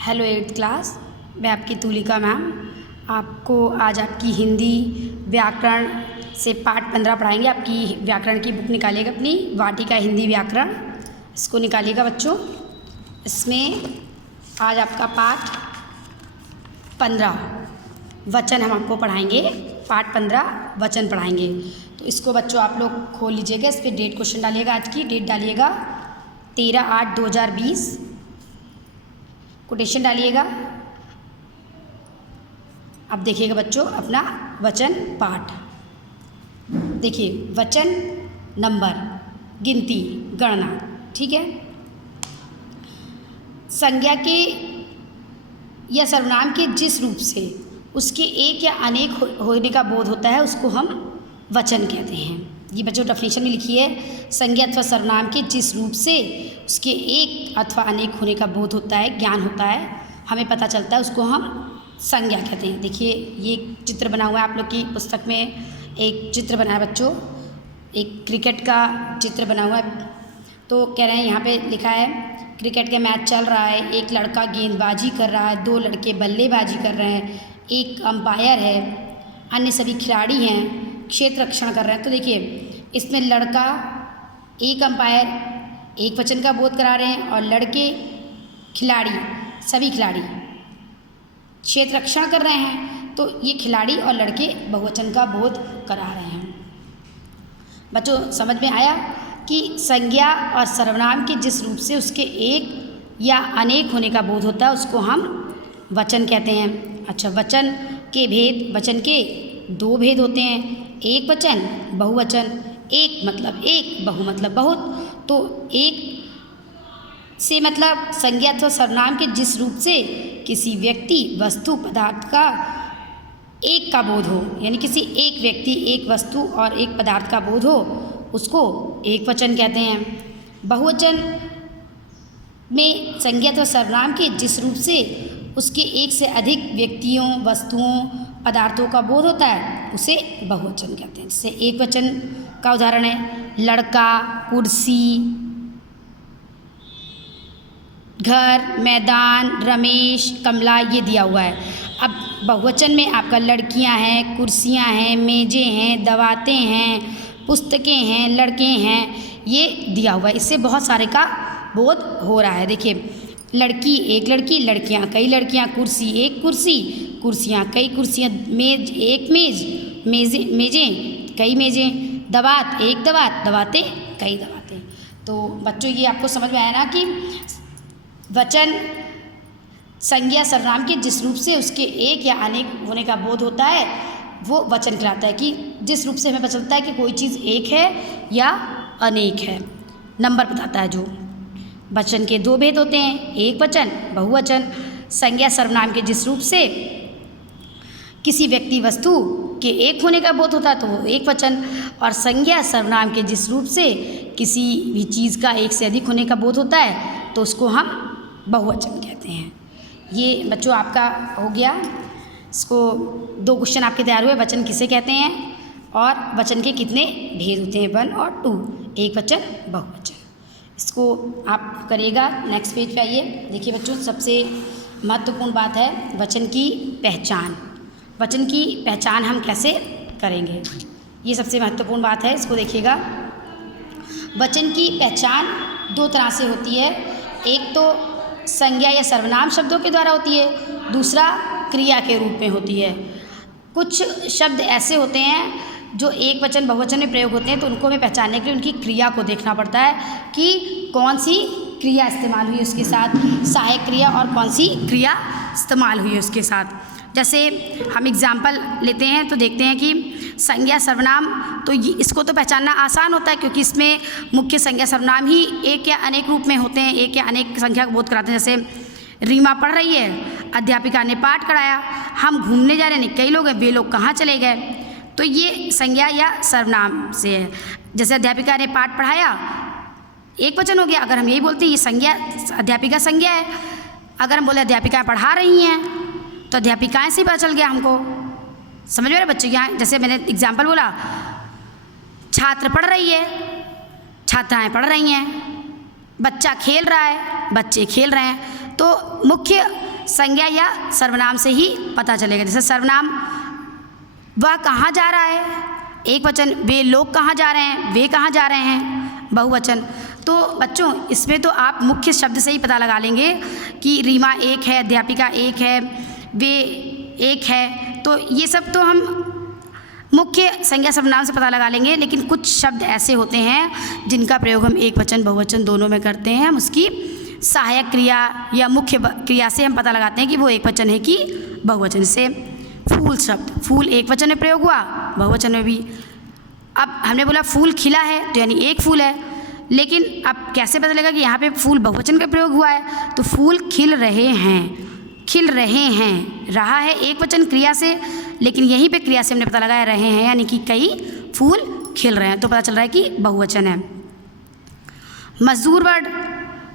Hello 8th class, मैं आपकी Tulika ma'am आपको आज आपकी हिंदी व्याकरण से पाठ 15 पढ़ाएंगे। आपकी व्याकरण की बुक निकालिएगा, अपनी वाटिका हिंदी व्याकरण, इसको निकालिएगा बच्चों। इसमें आज आपका पाठ 15 वचन हम आपको पढ़ाएंगे। पाठ 15 वचन पढ़ाएंगे, तो इसको बच्चों आप लोग खोल लीजिएगा। इस पर डेट क्वेश्चन डालिएगा, आज की डेट डालिएगा 13/8/2020। कोटेशन डालिएगा। अब देखिएगा बच्चों अपना वचन पाठ। देखिए वचन नंबर, गिनती, गणना, ठीक है। संज्ञा के या सर्वनाम के जिस रूप से उसके एक या अनेक होने का बोध होता है उसको हम वचन कहते हैं। ये बच्चों डेफिनेशन में लिखी है, संज्ञा अथवा सर्वनाम के जिस रूप से उसके एक अथवा अनेक होने का बोध होता है, ज्ञान होता है, हमें पता चलता है, उसको हम संज्ञा कहते हैं। देखिए ये चित्र बना हुआ है, आप लोग की पुस्तक में एक चित्र बना है बच्चों, एक क्रिकेट का चित्र बना हुआ है। तो कह रहे हैं यहाँ पे लिखा है क्रिकेट का मैच चल रहा है, एक लड़का गेंदबाजी कर रहा है, 2 लड़के बल्लेबाजी कर रहे हैं, एक अंपायर है, अन्य सभी खिलाड़ी हैं, क्षेत्र रक्षण कर रहे हैं। तो देखिए इसमें लड़का, एक अंपायर, एक वचन का बोध करा रहे हैं, और लड़के, खिलाड़ी, सभी खिलाड़ी क्षेत्र रक्षण कर रहे हैं। तो ये खिलाड़ी और लड़के बहुवचन का बोध करा रहे हैं। बच्चों समझ में आया कि संज्ञा और सर्वनाम के जिस रूप से उसके एक या अनेक होने का बोध होता है उसको हम वचन कहते हैं। अच्छा, वचन के भेद, वचन के 2 भेद होते हैं, एक वचन, बहुवचन। एक मतलब एक, बहु मतलब बहुत। तो एक से मतलब संज्ञा अथवा सर्वनाम के जिस रूप से किसी व्यक्ति, वस्तु, पदार्थ का एक का बोध हो, यानी किसी एक व्यक्ति, एक वस्तु और एक पदार्थ का बोध हो, उसको एक वचन कहते हैं। बहुवचन में संज्ञा अथवा सर्वनाम के जिस रूप से उसके एक से अधिक व्यक्तियों, वस्तुओं, पदार्थों का बोध होता है उसे बहुवचन कहते हैं। जैसे एक वचन का उदाहरण है लड़का, कुर्सी, घर, मैदान, रमेश, कमला, ये दिया हुआ है। अब बहुवचन में आपका लड़कियां हैं, कुर्सियां हैं, मेजें हैं, दवातें हैं, पुस्तकें हैं, लड़के हैं, ये दिया हुआ है। इससे बहुत सारे का बोध हो रहा है। देखिए लड़की, एक लड़की, लड़कियां, कई लड़कियां, कुर्सी, एक कुर्सी, कुर्सियां, कई कुर्सियां, मेज, एक मेज, मेजें, कई मेजें, दवात, एक दवात, दवातें, कई दवातें। तो बच्चों ये आपको समझ में आया ना कि वचन संज्ञा सर्वनाम के जिस रूप से उसके एक या अनेक होने का बोध होता है वो वचन कहलाता है। कि जिस रूप से हमें पता चलता है कि कोई चीज़ एक है या अनेक है, नंबर बताता है। जो वचन के 2 भेद होते हैं, एक वचन, बहुवचन। संज्ञा सर्वनाम के जिस रूप से किसी व्यक्ति, वस्तु के एक होने का बोध होता है तो वो एक वचन, और संज्ञा सर्वनाम के जिस रूप से किसी भी चीज़ का एक से अधिक होने का बोध होता है तो उसको हम बहुवचन कहते हैं। ये बच्चों आपका हो गया। इसको 2 क्वेश्चन आपके तैयार हुए, वचन किसे कहते हैं और वचन के कितने भेद होते हैं, 1 और 2, एक वचन, बहुवचन। इसको आप करिएगा। नेक्स्ट पेज पे आइए। देखिए बच्चों सबसे महत्वपूर्ण बात है वचन की पहचान। वचन की पहचान हम कैसे करेंगे, ये सबसे महत्वपूर्ण बात है। इसको देखिएगा। वचन की पहचान 2 तरह से होती है। एक तो संज्ञा या सर्वनाम शब्दों के द्वारा होती है, दूसरा क्रिया के रूप में होती है। कुछ शब्द ऐसे होते हैं जो एक वचन, बहुवचन में प्रयोग होते हैं, तो उनको हमें पहचानने के लिए उनकी क्रिया को देखना पड़ता है कि कौन सी क्रिया इस्तेमाल हुई उसके साथ, सहायक क्रिया, और कौन सी क्रिया इस्तेमाल हुई है उसके साथ। जैसे हम एग्जाम्पल लेते हैं तो देखते हैं कि संज्ञा सर्वनाम, तो इसको तो पहचानना आसान होता है क्योंकि इसमें मुख्य संज्ञा सर्वनाम ही एक या अनेक रूप में होते हैं, एक या अनेक संख्या का बोध कराते हैं। जैसे रीमा पढ़ रही है, अध्यापिका ने पाठ कराया, हम घूमने जा रहे हैं, कई लोग हैं, वे लोग कहाँ चले गए, तो ये संज्ञा या सर्वनाम से है। जैसे अध्यापिका ने पाठ पढ़ाया, एक वचन हो गया। अगर हम यही बोलते हैं ये संज्ञा, अध्यापिका संज्ञा है। अगर हम बोले अध्यापिकाएँ पढ़ा रही हैं तो अध्यापिकाएँ से पता चल गया हमको। समझ में आ रहा बच्चों? यहाँ जैसे मैंने एग्जाम्पल बोला, छात्र पढ़ रही है, छात्राएँ पढ़ रही हैं, बच्चा खेल रहा है, बच्चे खेल रहे हैं। तो मुख्य संज्ञा या सर्वनाम से ही पता चलेगा। जैसे सर्वनाम, वह कहाँ जा रहा है, एक वचन। वे लोग कहाँ जा रहे हैं, वे कहाँ जा रहे हैं, बहुवचन। तो बच्चों इसमें तो आप मुख्य शब्द से ही पता लगा लेंगे कि रीमा एक है, अध्यापिका एक है, वे एक है। तो ये सब तो हम मुख्य संज्ञा सर्वनाम से पता लगा लेंगे। लेकिन कुछ शब्द ऐसे होते हैं जिनका प्रयोग हम एक वचन बहुवचन दोनों में करते हैं। हम उसकी सहायक क्रिया या मुख्य क्रिया से हम पता लगाते हैं कि वो एक वचन है कि बहुवचन। जैसे फूल शब्द, फूल एक वचन में प्रयोग हुआ, बहुवचन में भी। अब हमने बोला फूल खिला है तो यानी एक फूल है, लेकिन अब कैसे पता लगेगा कि यहाँ पे फूल बहुवचन का प्रयोग हुआ है। तो फूल खिल रहे हैं, खिल रहे हैं, रहा है एक वचन क्रिया से, लेकिन यहीं पे क्रिया से हमने पता लगाया रहे हैं, यानी कि कई फूल खिल रहे हैं, तो पता चल रहा है कि बहुवचन है। मजदूर वर्ड,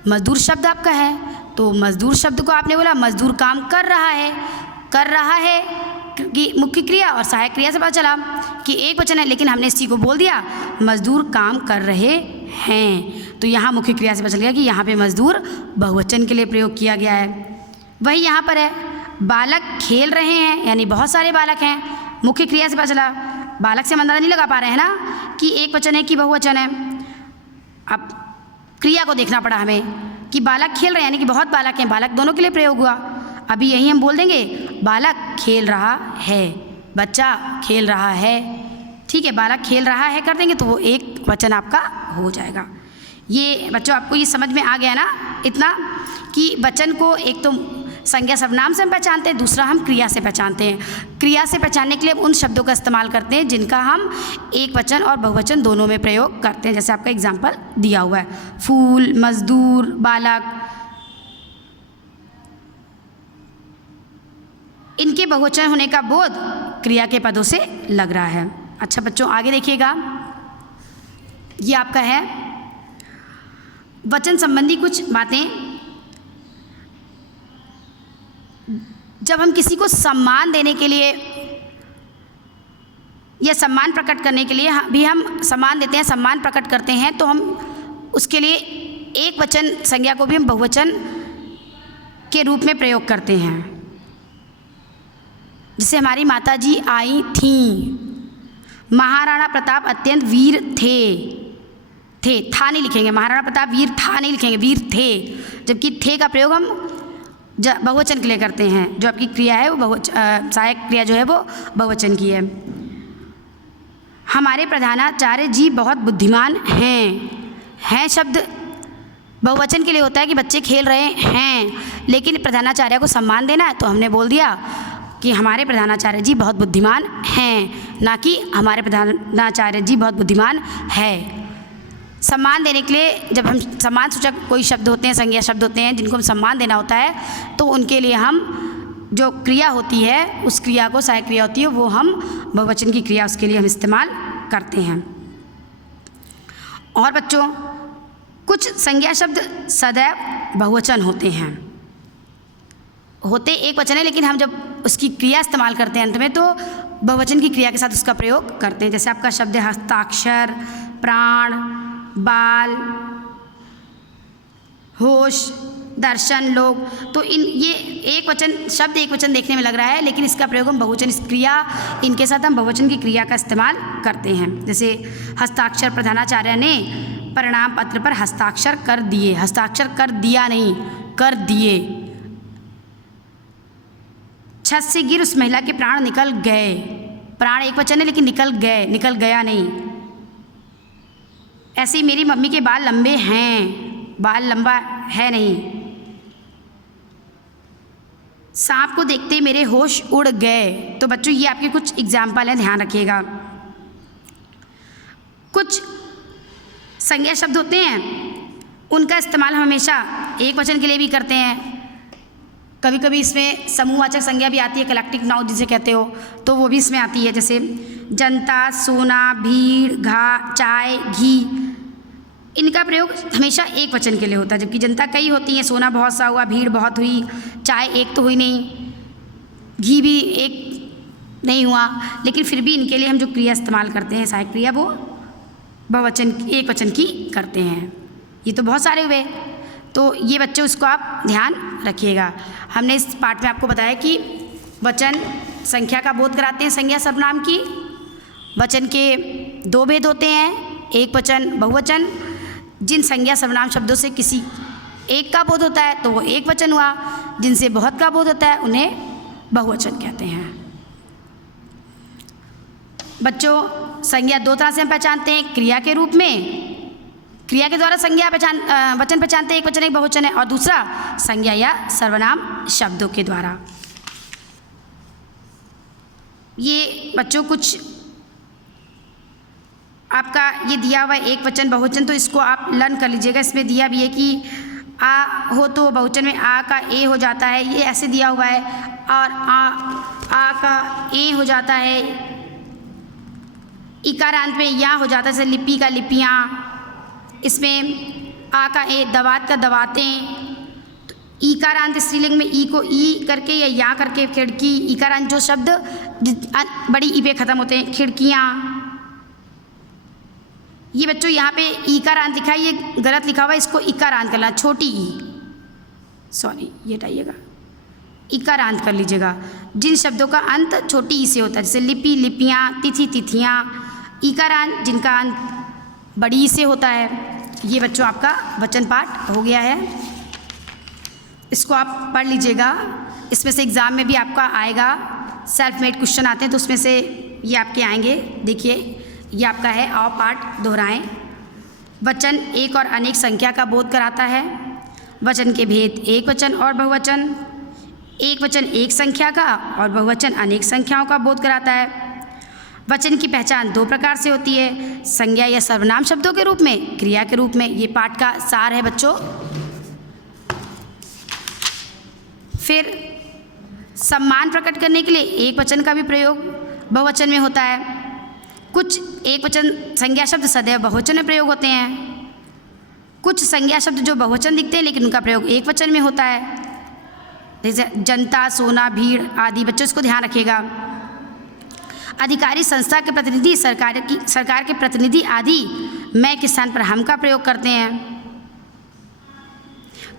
मजदूर शब्द आपका है, तो मजदूर शब्द को आपने बोला मजदूर काम कर रहा है, कर रहा है कि मुख्य क्रिया और सहायक क्रिया से पता चला कि एक वचन है, लेकिन हमने इसी को बोल दिया मजदूर काम कर रहे हैं, तो यहाँ मुख्य क्रिया से पता चल गया कि यहाँ पे मजदूर बहुवचन के लिए प्रयोग किया गया है। वही यहाँ पर है बालक खेल रहे हैं, यानी बहुत सारे बालक हैं, मुख्य क्रिया से पता चला। बालक से हम अंदाजा नहीं लगा पा रहे हैं ना कि एक वचन है कि बहुवचन है। अब क्रिया को देखना पड़ा हमें कि बालक खेल रहे हैं, यानी कि बहुत बालक हैं, बालक दोनों के लिए प्रयोग हुआ। अभी यही हम बोल देंगे बालक खेल रहा है, बच्चा खेल रहा है, ठीक है, बालक खेल रहा है कर देंगे तो वो एक वचन आपका हो जाएगा। ये बच्चों आपको ये समझ में आ गया ना इतना कि वचन को एक तो संज्ञा सर्वनाम से हम पहचानते हैं, दूसरा हम क्रिया से पहचानते हैं। क्रिया से पहचानने के लिए हम उन शब्दों का इस्तेमाल करते हैं जिनका हम एक वचन और बहुवचन दोनों में प्रयोग करते हैं। जैसे आपका एग्जाम्पल दिया हुआ है, फूल, मजदूर, बालक, इनके बहुवचन होने का बोध क्रिया के पदों से लग रहा है। अच्छा बच्चों आगे देखिएगा, ये आपका है वचन संबंधी कुछ बातें। जब हम किसी को सम्मान देने के लिए या सम्मान प्रकट करने के लिए भी हम सम्मान देते हैं, सम्मान प्रकट करते हैं, तो हम उसके लिए एक वचन संज्ञा को भी हम बहुवचन के रूप में प्रयोग करते हैं। जैसे हमारी माता जी आई थीं, महाराणा प्रताप अत्यंत वीर थे, था नहीं लिखेंगे, महाराणा प्रताप वीर था नहीं लिखेंगे, वीर थे, जबकि थे का प्रयोग हम बहुवचन के लिए करते हैं। जो आपकी क्रिया है वो सहायक क्रिया जो है वो बहुवचन की है। हमारे प्रधानाचार्य जी बहुत बुद्धिमान हैं शब्द बहुवचन के लिए होता है कि बच्चे खेल रहे हैं, लेकिन प्रधानाचार्य को सम्मान देना है तो हमने बोल दिया कि हमारे प्रधानाचार्य जी बहुत बुद्धिमान हैं, ना कि हमारे प्रधानाचार्य जी बहुत बुद्धिमान है। सम्मान देने के लिए जब हम सम्मान सूचक कोई शब्द होते हैं, संज्ञा शब्द होते हैं जिनको हम सम्मान देना होता है, तो उनके लिए हम जो क्रिया होती है उस क्रिया को सहायक क्रिया होती है वो हम बहुवचन की क्रिया उसके लिए हम इस्तेमाल करते हैं। और बच्चों कुछ संज्ञा शब्द सदैव बहुवचन होते हैं, होते एक वचन है, लेकिन हम जब उसकी क्रिया इस्तेमाल करते हैं अंत में तो बहुवचन की क्रिया के साथ उसका प्रयोग करते हैं। जैसे आपका शब्द है हस्ताक्षर, प्राण, बाल, होश, दर्शन, लोग, तो ये एक वचन शब्द एक वचन देखने में लग रहा है, लेकिन इसका प्रयोग हम बहुवचन इस क्रिया इनके साथ हम बहुवचन की क्रिया का इस्तेमाल करते हैं। जैसे हस्ताक्षर, प्रधानाचार्य ने परिणाम पत्र पर हस्ताक्षर कर दिए, हस्ताक्षर कर दिया नहीं, कर दिए। छत से गिर उस महिला के प्राण निकल गए, प्राण एक वचन है लेकिन निकल गए, निकल गया नहीं। ऐसे ही मेरी मम्मी के बाल लंबे हैं, बाल लंबा है नहीं। सांप को देखते मेरे होश उड़ गए। तो बच्चों ये आपके कुछ एग्जाम्पल हैं, ध्यान रखिएगा। कुछ संज्ञा शब्द होते हैं उनका इस्तेमाल हम हमेशा एक वचन के लिए भी करते हैं, कभी कभी इसमें समूहवाचक संज्ञा भी आती है, कलेक्टिव नाउन जिसे कहते हो, तो वो भी इसमें आती है। जैसे जनता, सोना, भीड़, चाय, घी, इनका प्रयोग हमेशा एक वचन के लिए होता है, जबकि जनता कई होती हैं, सोना बहुत सा हुआ, भीड़ बहुत हुई, चाय एक तो हुई नहीं, घी भी एक नहीं हुआ, लेकिन फिर भी इनके लिए हम जो क्रिया इस्तेमाल करते हैं सहायक क्रिया वो बहुवचन एक वचन की करते हैं। ये तो बहुत सारे हुए। तो ये बच्चों इसको आप ध्यान रखिएगा। हमने इस पाठ में आपको बताया कि वचन संख्या का बोध कराते हैं संज्ञा सर्वनाम की। वचन के दो भेद होते हैं, एक वचन बहुवचन। जिन संज्ञा सर्वनाम शब्दों से किसी एक का बोध होता है तो वो एक वचन हुआ, जिनसे बहुत का बोध होता है उन्हें बहुवचन कहते हैं। बच्चों संज्ञा दो तरह से हम पहचानते हैं, क्रिया के रूप में, क्रिया के द्वारा संज्ञा वचन पहचानते हैं, एक वचन एक बहुवचन है, और दूसरा संज्ञा या सर्वनाम शब्दों के द्वारा। ये बच्चों कुछ आपका ये दिया हुआ है एक वचन बहुवचन, तो इसको आप लर्न कर लीजिएगा। इसमें दिया भी है कि आ हो तो बहुवचन में आ का ए हो जाता है, ये ऐसे दिया हुआ है, और आ का ए हो जाता है, इकारांत में या हो जाता है, जैसे लिपि का लिपियाँ। इसमें आ का ए दवात का दवातें, तो ईकारांत स्त्रीलिंग में ई को ई करके या करके खिड़की, ईकारांत जो शब्द बड़ी ई पे ख़त्म होते हैं, खिड़कियाँ। ये बच्चों यहाँ पे ईकारांत लिखा है, ये गलत लिखा हुआ है, इसको इकारांत करना, छोटी ई, सॉरी ये हटाइएगा, इकारांत कर लीजिएगा। जिन शब्दों का अंत छोटी ई से होता है, जैसे लिपि लिपियाँ, तिथि तिथियाँ, इकारांत जिनका अंत बड़ी ई से होता है। ये बच्चों आपका वचन पाठ हो गया है, इसको आप पढ़ लीजिएगा। इसमें से एग्ज़ाम में भी आपका आएगा, सेल्फ मेड क्वेश्चन आते हैं तो उसमें से ये आपके आएंगे। देखिए ये आपका है, आओ पाठ दोहराएं। वचन एक और अनेक संख्या का बोध कराता है। वचन के भेद एक वचन और बहुवचन। एक वचन एक संख्या का और बहुवचन अनेक संख्याओं का बोध कराता है। वचन की पहचान दो प्रकार से होती है, संज्ञा या सर्वनाम शब्दों के रूप में, क्रिया के रूप में। ये पाठ का सार है बच्चों। फिर सम्मान प्रकट करने के लिए एक वचन का भी प्रयोग बहुवचन में होता है। कुछ एक वचन संज्ञा शब्द सदैव बहुवचन में प्रयोग होते हैं। कुछ संज्ञा शब्द जो बहुवचन दिखते हैं लेकिन उनका प्रयोग एक वचन में होता है, जैसे जनता, सोना, भीड़ आदि। बच्चों इसको ध्यान रखिएगा। अधिकारी, संस्था के प्रतिनिधि, सरकार के प्रतिनिधि आदि मैं के स्थान पर हम का प्रयोग करते हैं।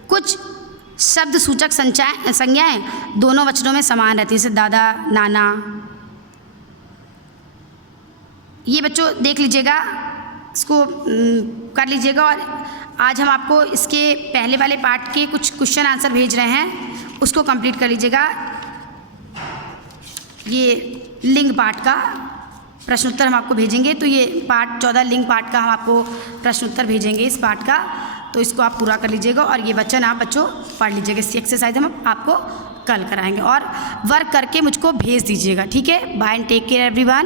कुछ शब्द सूचक संज्ञाएं दोनों वचनों में समान रहती है, जैसे दादा, नाना। ये बच्चों देख लीजिएगा, इसको कर लीजिएगा। और आज हम आपको इसके पहले वाले पार्ट के कुछ क्वेश्चन आंसर भेज रहे हैं, उसको कंप्लीट कर लीजिएगा। ये लिंग पाठ का प्रश्न उत्तर हम आपको भेजेंगे, तो ये पाठ 14 लिंग पाठ का हम आपको प्रश्न उत्तर भेजेंगे इस पाठ का, तो इसको आप पूरा कर लीजिएगा। और ये वचन आप बच्चों पढ़ लीजिएगा। इसकी एक्सरसाइज हम आपको कल कराएंगे और वर्क करके मुझको भेज दीजिएगा, ठीक है। Bye and take care everyone.